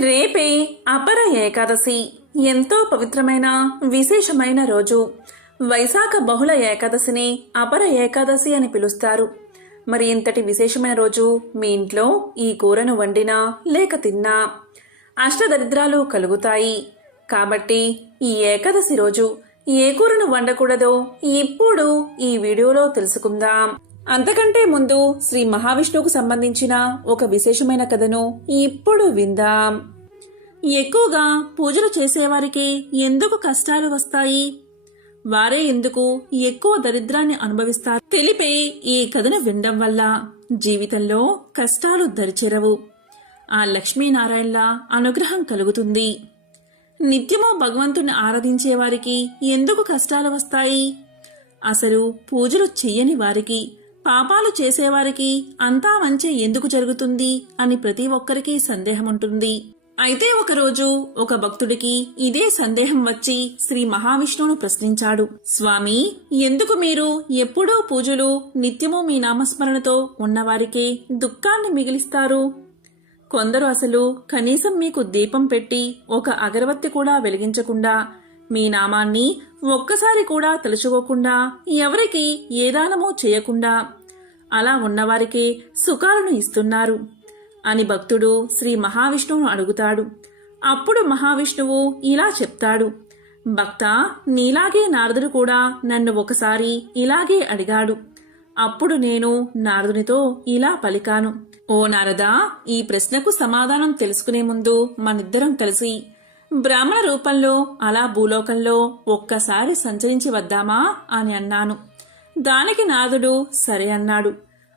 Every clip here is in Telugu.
రేపే అపర ఏకాదశి. ఎంతో పవిత్రమైన విశేషమైన రోజు. వైశాఖ బహుళ ఏకాదశిని అపర ఏకాదశి అని పిలుస్తారు. మరి ఇంతటి విశేషమైన రోజు మీ ఇంట్లో ఈ కూరను వండినా లేక తిన్నా? అష్టదరిద్రాలు కలుగుతాయి. కాబట్టి ఈ ఏకాదశి రోజు ఏ కూరను వండకూడదో ఇప్పుడు ఈ వీడియోలో తెలుసుకుందాం. అంతకంటే ముందు శ్రీ మహావిష్ణువుకు సంబంధించిన ఒక విశేషమైన కథను ఇప్పుడు విందాం. ఎక్కువగా పూజలు చేసేవారికి ఎందుకు కష్టాలు వస్తాయి? వారే ఎందుకు ఎక్కువ దరిద్రాన్ని అనుభవిస్తారు? తెలిపే ఈ కథను వినడం వల్ల జీవితంలో కష్టాలు దరిచేరవు. ఆ లక్ష్మీనారాయణల అనుగ్రహం కలుగుతుంది. నిత్యము భగవంతుని ఆరాధించే వారికి ఎందుకు కష్టాలు వస్తాయి? అసలు పూజలు చెయ్యని వారికి పాపాలు చేసేవారికి అంతా మంచి ఎందుకు జరుగుతుంది అని ప్రతి ఒక్కరికి సందేహం ఉంటుంది అయితే ఒకరోజు ఒక భక్తుడికి ఇదే సందేహం వచ్చి శ్రీ మహావిష్ణువును ప్రశ్నించాడు. స్వామి ఎందుకు మీరు ఎప్పుడూ పూజలు నిత్యము మీ నామస్మరణతో ఉన్నవారికే దుఃఖాన్ని మిగిలిస్తారు? కొందరు అసలు కనీసం మీకు దీపం పెట్టి ఒక అగరవత్తి కూడా వెలిగించకుండా మీ నామాన్ని ఒక్కసారి కూడా తలుచుకోకుండా ఎవరికి ఏ దానమూ చేయకుండా అలా ఉన్నవారికి సుఖాలను ఇస్తున్నారు. అని భక్తుడు శ్రీ మహావిష్ణువును అడుగుతాడు. అప్పుడు మహావిష్ణువు ఇలా చెప్తాడు. భక్త నీలాగే నారదుడు కూడా నన్ను ఒకసారి ఇలాగే అడిగాడు. అప్పుడు నేను నారదునితో ఇలా పలికాను. ఓ నారదా ఈ ప్రశ్నకు సమాధానం తెలుసుకునే ముందు మనిద్దరం కలిసి బ్రాహ్మణ రూపంలో అలా భూలోకంలో ఒక్కసారి సంచరించి వద్దామా అని అన్నాను. దానికి నారదుడు సరే అన్నాడు.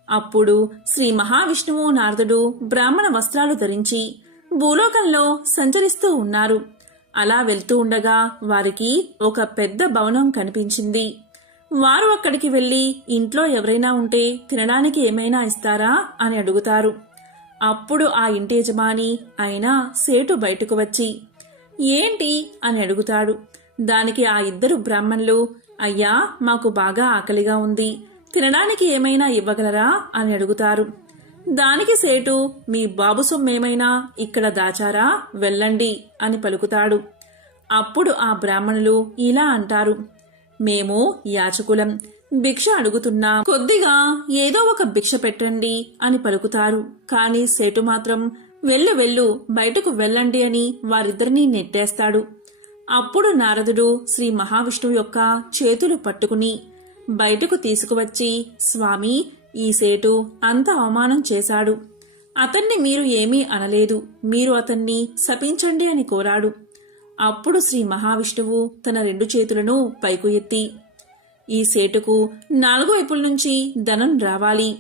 అప్పుడు శ్రీ మహావిష్ణువు నారదుడు బ్రాహ్మణ వస్త్రాలు ధరించి భూలోకంలో సంచరిస్తూ ఉన్నారు. అలా వెళ్తూ ఉండగా వారికి ఒక పెద్ద భవనం కనిపించింది. వారు అక్కడికి వెళ్ళి ఇంట్లో ఎవరైనా ఉంటే తినడానికి ఏమైనా ఇస్తారా అని అడుగుతారు. అప్పుడు ఆ ఇంటి యజమాని అయినా సేటు బయటకు వచ్చి ఏంటి? అని అడుగుతాడు. దానికి ఆ ఇద్దరు బ్రాహ్మణులు అయ్యా మాకు బాగా ఆకలిగా ఉంది. తినడానికి ఏమైనా ఇవ్వగలరా? అని అడుగుతారు. దానికి సేటు మీ బాబు సొమ్మేమైనా ఇక్కడ దాచారా? వెళ్ళండి అని పలుకుతాడు. అప్పుడు ఆ బ్రాహ్మణులు ఇలా అంటారు. మేము యాచకులం భిక్ష అడుగుతున్నా కొద్దిగా ఏదో ఒక భిక్ష పెట్టండి అని పలుకుతారు. కాని సేటు మాత్రం వెళ్ళు వెళ్ళు బయటకు వెళ్ళండి అని వారిద్దరినీ నెట్టేస్తాడు. అప్పుడు నారదుడు శ్రీ మహావిష్ణువు యొక్క చేతులు పట్టుకుని బయటకు తీసుకువచ్చి స్వామి ఈ సేటు అంత అవమానం చేశాడు. అతన్ని మీరు ఏమీ అనలేదు. మీరు అతన్ని శపించండి అని కోరాడు. అప్పుడు శ్రీ మహావిష్ణువు తన రెండు చేతులను పైకు ఎత్తి ఈ సేటుకు నాలుగు వైపుల నుంచి ధనం రావాలి.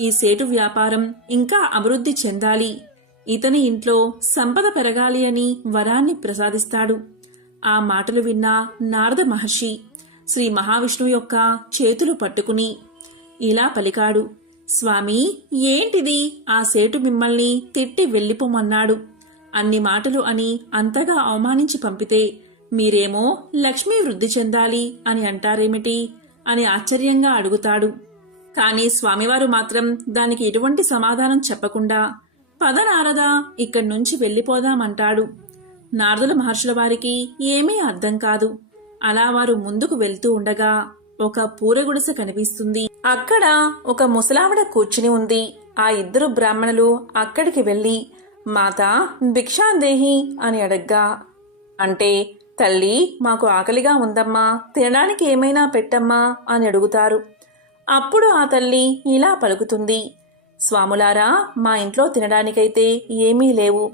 ఈ సేటు వ్యాపారం ఇంకా అభివృద్ధి చెందాలి. ఇతని ఇంట్లో సంపద పెరగాలి అని వరాన్ని ప్రసాదిస్తాడు. ఆ మాటలు విన్న నారద మహర్షి శ్రీ మహావిష్ణువు యొక్క చేతులు పట్టుకుని ఇలా పలికాడు స్వామి ఏంటిది? ఆ సేటు మిమ్మల్ని తిట్టి వెళ్ళిపోమన్నాడు. అన్ని మాటలు అని అంతగా అవమానించి పంపితే మీరేమో లక్ష్మీ వృద్ధి చెందాలి అని అంటారేమిటి అని ఆశ్చర్యంగా అడుగుతాడు. కాని స్వామివారు మాత్రం దానికి ఎటువంటి సమాధానం చెప్పకుండా పద నారదా ఇక్కడి నుంచి వెళ్ళిపోదామంటాడు. నారదుల మహర్షుల వారికి ఏమీ అర్థం కాదు. అలా వారు ముందుకు వెళ్తూ ఉండగా ఒక పూరగుడిసె కనిపిస్తుంది. అక్కడ ఒక ముసలావిడ కూర్చుని ఉంది. ఆ ఇద్దరు బ్రాహ్మణులు అక్కడికి వెళ్ళి మాత భిక్షాందేహి అని అడగ్గా అంటే తల్లి మాకు ఆకలిగా ఉందమ్మా తినడానికి ఏమైనా పెట్టమ్మా అని అడుగుతారు. అప్పుడు ఆ తల్లి ఇలా పలుకుతుంది స్వాములారా మా ఇంట్లో తినడానికైతే ఏమీ లేవు.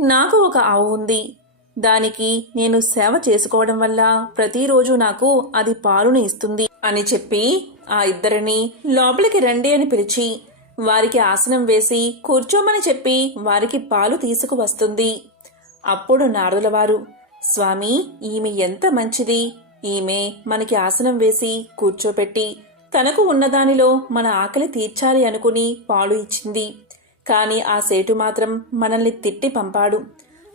నాకు ఒక ఆవు ఉంది. దానికి నేను సేవ చేసుకోవడం వల్ల ప్రతిరోజు నాకు అది పాలుని ఇస్తుంది అని చెప్పి ఆ ఇద్దరిని లోపలికి రండి అని పిలిచి వారికి ఆసనం వేసి కూర్చోమని చెప్పి వారికి పాలు తీసుకువస్తుంది. అప్పుడు నారదులవారు స్వామి ఈమె ఎంత మంచిది. ఈమె మనకి ఆసనం వేసి కూర్చోపెట్టి తనకు ఉన్నదానిలో మన ఆకలి తీర్చాలి అనుకుని పాలు ఇచ్చింది. కాని ఆ సేటు మాత్రం మనల్ని తిట్టి పంపాడు.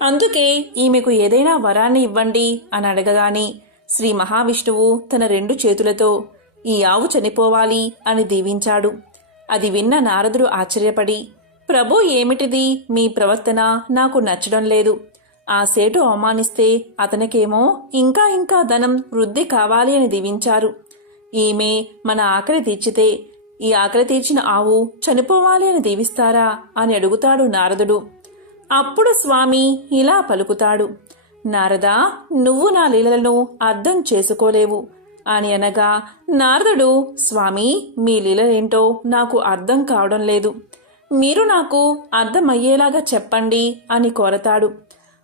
అందుకే ఈమెకు ఏదైనా వరాన్ని ఇవ్వండి అని అడగగానే శ్రీ మహావిష్ణువు తన రెండు చేతులతో ఈ ఆవు చనిపోవాలి అని దీవించాడు. అది విన్న నారదుడు ఆశ్చర్యపడి ప్రభు ఏమిటిది? మీ ప్రవర్తన నాకు నచ్చడం లేదు. ఆ సేటు అవమానిస్తే అతనికేమో ఇంకా ఇంకా ధనం వృద్ధి కావాలి అని దీవించారు. ఈమె మన ఆకలి తీర్చితే ఈ ఆకలి తీర్చిన ఆవు చనిపోవాలి అని దీవిస్తారా? అని అడుగుతాడు నారదుడు. అప్పుడు స్వామి ఇలా పలుకుతాడు. నారదా నువ్వు నా లీలలను అర్థం చేసుకోలేవు అని అనగా నారదుడు స్వామి మీ లీలలేంటో నాకు అర్థం కావడం లేదు. మీరు నాకు అర్థమయ్యేలాగా చెప్పండి అని కోరతాడు.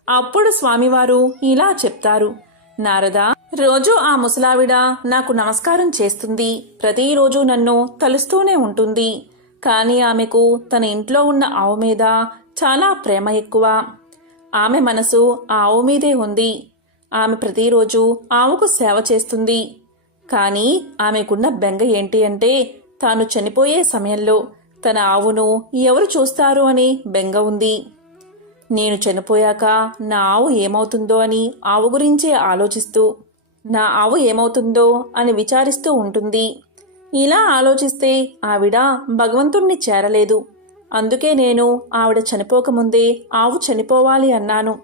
అప్పుడు స్వామివారు ఇలా చెప్తారు. నారదా రోజు ఆ ముసలావిడ నాకు నమస్కారం చేస్తుంది. ప్రతిరోజు నన్ను తలుస్తూనే ఉంటుంది. కానీ ఆమెకు తన ఇంట్లో ఉన్న ఆవు మీద చాలా ప్రేమ ఎక్కువ. ఆమె మనసు ఆ ఆవు మీదే ఉంది. ఆమె ప్రతిరోజు ఆవుకు సేవ చేస్తుంది. కానీ ఆమెకున్న బెంగ ఏంటి అంటే తాను చనిపోయే సమయంలో తన ఆవును ఎవరు చూస్తారు అని బెంగ ఉంది. నేను చనిపోయాక నా ఆవు ఏమవుతుందో అని ఆవు గురించే ఆలోచిస్తూ నా ఆవు ఏమవుతుందో అని విచారిస్తూ ఉంటుంది. ఇలా ఆలోచిస్తే ఆవిడ భగవంతుణ్ణి చేరలేదు. అందుకే నేను ఆవిడ చనిపోకముందే ఆవు చనిపోవాలి అన్నాను.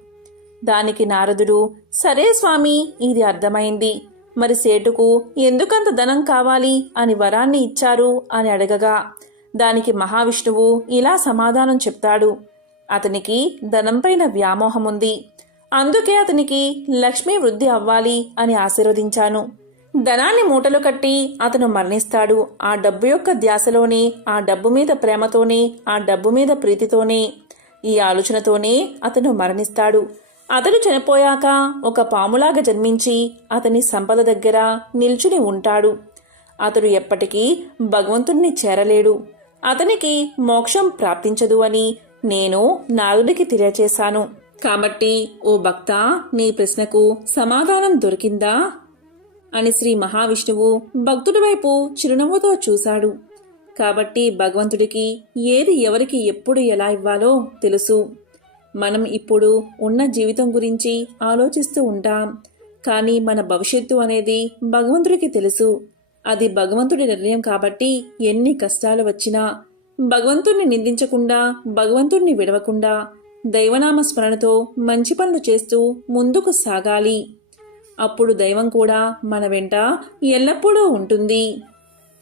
దానికి నారదుడు సరే స్వామి ఇది అర్థమైంది. మరి సేటుకు ఎందుకంత ధనం కావాలి అని వరాన్ని ఇచ్చారు అని అడగగా దానికి మహావిష్ణువు ఇలా సమాధానం చెప్తాడు. అతనికి ధనంపైన వ్యామోహముంది. అందుకే అతనికి లక్ష్మీ వృద్ధి అవ్వాలి అని ఆశీర్వదించాను. ధనాన్ని మూటలు కట్టి అతను మరణిస్తాడు. ఆ డబ్బు యొక్క ధ్యాసలోనే ఆ డబ్బు మీద ప్రేమతోనే ఆ డబ్బు మీద ప్రీతితోనే ఈ ఆలోచనతోనే అతను మరణిస్తాడు. అతడు చనిపోయాక ఒక పాములాగా జన్మించి అతని సంపద దగ్గర నిల్చుని ఉంటాడు. అతడు ఎప్పటికీ భగవంతుణ్ణి చేరలేడు. అతనికి మోక్షం ప్రాప్తించదు అని నేను నారుడికి తెలియచేశాను. కాబట్టి ఓ భక్త నీ ప్రశ్నకు సమాధానం దొరికిందా? అని శ్రీ మహావిష్ణువు భక్తుడి వైపు చిరునవ్వుతో చూశాడు. కాబట్టి భగవంతుడికి ఏది ఎవరికి ఎప్పుడు ఎలా ఇవ్వాలో తెలుసు. మనం ఇప్పుడు ఉన్న జీవితం గురించి ఆలోచిస్తూ ఉంటాం. కానీ మన భవిష్యత్తు అనేది భగవంతుడికి తెలుసు. అది భగవంతుడి నిర్ణయం కాబట్టి ఎన్ని కష్టాలు వచ్చినా భగవంతుణ్ణి నిందించకుండా భగవంతుణ్ణి విడవకుండా దైవనామ స్మరణతో మంచి పనులు చేస్తూ ముందుకు సాగాలి. అప్పుడు దైవం కూడా మన వెంట ఎల్లప్పుడూ ఉంటుంది.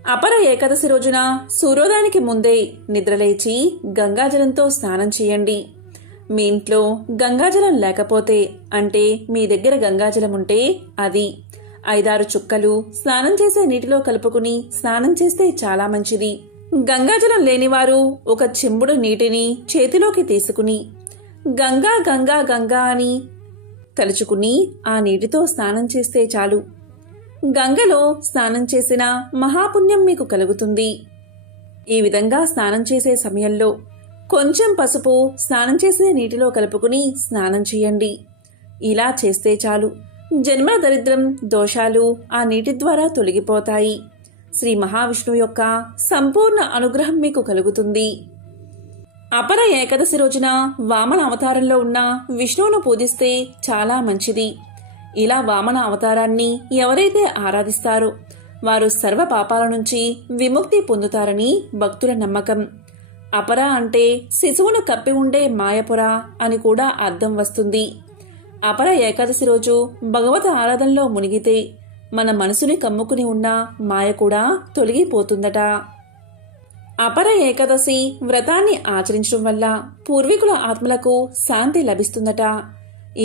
అపర ఏకాదశి రోజున సూర్యోదయానికి ముందే నిద్రలేచి గంగాజలంతో స్నానం చేయండి. మీ ఇంట్లో గంగాజలం లేకపోతే అంటే మీ దగ్గర గంగాజలం ఉంటే అది. ఐదారు చుక్కలు స్నానం చేసే నీటిలో కలుపుకుని స్నానం చేస్తే చాలా మంచిది. గంగాజలం లేనివారు ఒక చెంబుడు నీటిని చేతిలోకి తీసుకుని గంగా గంగా గంగా అని తలుచుకుని ఆ నీటితో స్నానం చేస్తే చాలు. గంగలో స్నానం చేసిన మహాపుణ్యం మీకు కలుగుతుంది. ఈ విధంగా స్నానం చేసే సమయంలో కొంచెం పసుపు స్నానం చేసే నీటిలో కలుపుకుని స్నానం చేయండి. ఇలా చేస్తే చాలు. జన్మ దరిద్రం దోషాలు ఆ నీటి ద్వారా తొలగిపోతాయి. శ్రీ మహావిష్ణువు యొక్క సంపూర్ణ అనుగ్రహం మీకు కలుగుతుంది. అపర ఏకాదశి రోజున వామన అవతారంలో ఉన్న విష్ణువును పూజిస్తే చాలా మంచిది. ఇలా వామన అవతారాన్ని ఎవరైతే ఆరాధిస్తారో వారు సర్వ పాపాల నుంచి విముక్తి పొందుతారని భక్తుల నమ్మకం. అపర అంటే శిశువును కప్పి ఉండే మాయపుర అని కూడా అర్థం వస్తుంది. అపర ఏకాదశి రోజు భగవత ఆరాధనలో మునిగితే మన మనసుని కమ్ముకుని ఉన్న మాయ కూడా తొలగిపోతుందట. అపర ఏకాదశి వ్రతాన్ని ఆచరించడం వల్ల పూర్వీకుల ఆత్మలకు శాంతి లభిస్తుందట.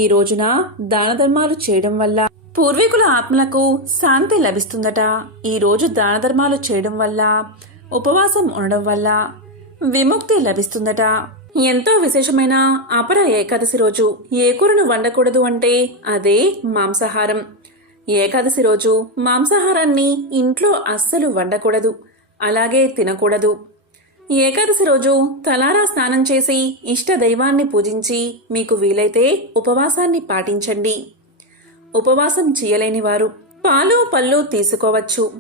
ఈ రోజున దాన ధర్మాలు చేయడం వల్ల పూర్వీకుల ఆత్మలకు శాంతి లభిస్తుందట. ఈ రోజు దాన ధర్మాలు చేయడం వల్ల ఉపవాసం ఉండడం వల్ల విముక్తి లభిస్తుందట. ఎంతో విశేషమైన అపర ఏకాదశి రోజు ఏ కూరను వండకూడదు అంటే అదే మాంసాహారం. ఏకాదశి రోజు మాంసాహారాన్ని ఇంట్లో అస్సలు వండకూడదు. అలాగే తినకూడదు. ఏకాదశి రోజు తలారా స్నానం చేసి ఇష్ట దైవాన్ని పూజించి మీకు వీలైతే ఉపవాసాన్ని పాటించండి. ఉపవాసం చేయలేని వారు పాలు పళ్ళు తీసుకోవచ్చు.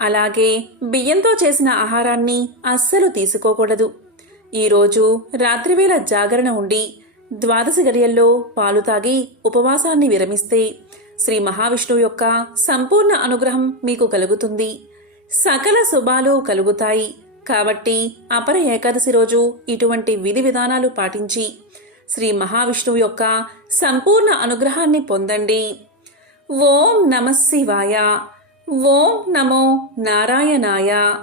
అలాగే బియ్యంతో చేసిన ఆహారాన్ని అస్సలు తీసుకోకూడదు. ఈరోజు రాత్రివేళ జాగరణ ఉండి ద్వాదశి గడియల్లో పాలు తాగి ఉపవాసాన్ని విరమిస్తే శ్రీ మహావిష్ణువు యొక్క సంపూర్ణ అనుగ్రహం మీకు కలుగుతుంది. సకల శుభాలు కలుగుతాయి. కాబట్టి అపర ఏకాదశి రోజు ఇటువంటి విధి విధానాలు పాటించి శ్రీ మహావిష్ణువు యొక్క సంపూర్ణ అనుగ్రహాన్ని పొందండి. ఓం నమ శివాయ. ఓం నమో నారాయణాయ.